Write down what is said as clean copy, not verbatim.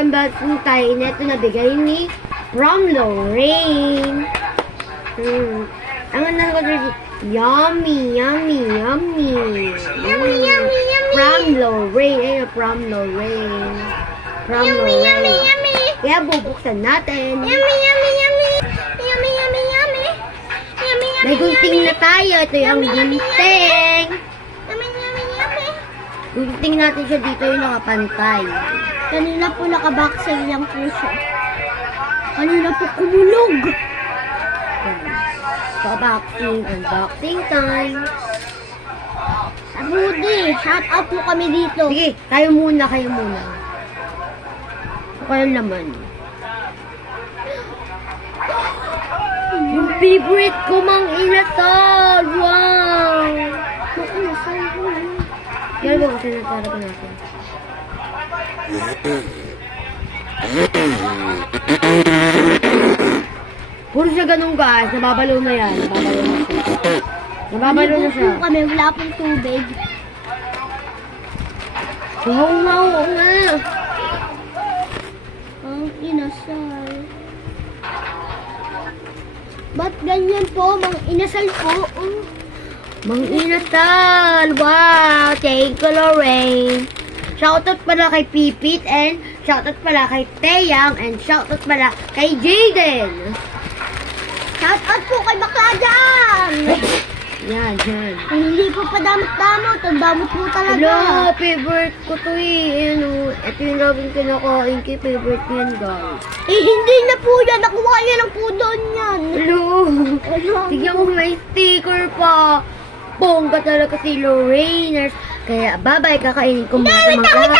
unboxing tayo neto na bigay ni from Lorraine. Ang ano ko dito, yummy, yummy, yummy. Yummy, yummy, yummy. From Lorraine. Ayun, from Lorraine. From Yummy, Lorraine. yummy, yummy. Kaya bubuksan natin. Yummy, yummy, yummy. Yummy, yummy, yummy. Yummy, yummy, May gunting yummy. na tayo. Ito yung gunting. Yummy, yummy, yummy. Gunting natin siya dito yung nakapantay. Kanina po nakaboxer lang po siya. Kanina po kumulog. So, unboxing time. Rudy, shout out po kami dito. Sige, kayo muna, kayo muna. Kayo naman. Yung favorite ko, Mang Inasal! Wow! Mang Inasal po. Yan ba kasi natarap natin? Puro siya ganun guys, nababalo na yan. Nababalo na siya. Po kami, wala pong tubig. Oo nga, oo nga. Mang Inasal. Ba't ganyan po? Mang Inasal po. Mang Inasal! Wow! Thank you, Lorraine! Shoutout pala kay Pipit and shoutout pala kay Teyang and shoutout pala kay Jaden! Shout out po kay Bakladan! Yan, yan. Hindi po pa damot-damot. Ang damot po talaga. Hello, favorite ko to eh. Ano, ito yung laging kinakain kay favorite ko yan, guys. Eh, hindi na po yan. Nakuha niya lang po doon yan. Hello! Tignan mo may sticker pa. Bongga talaga si Lorrainers. Kaya, bye-bye, kakainin ko muna.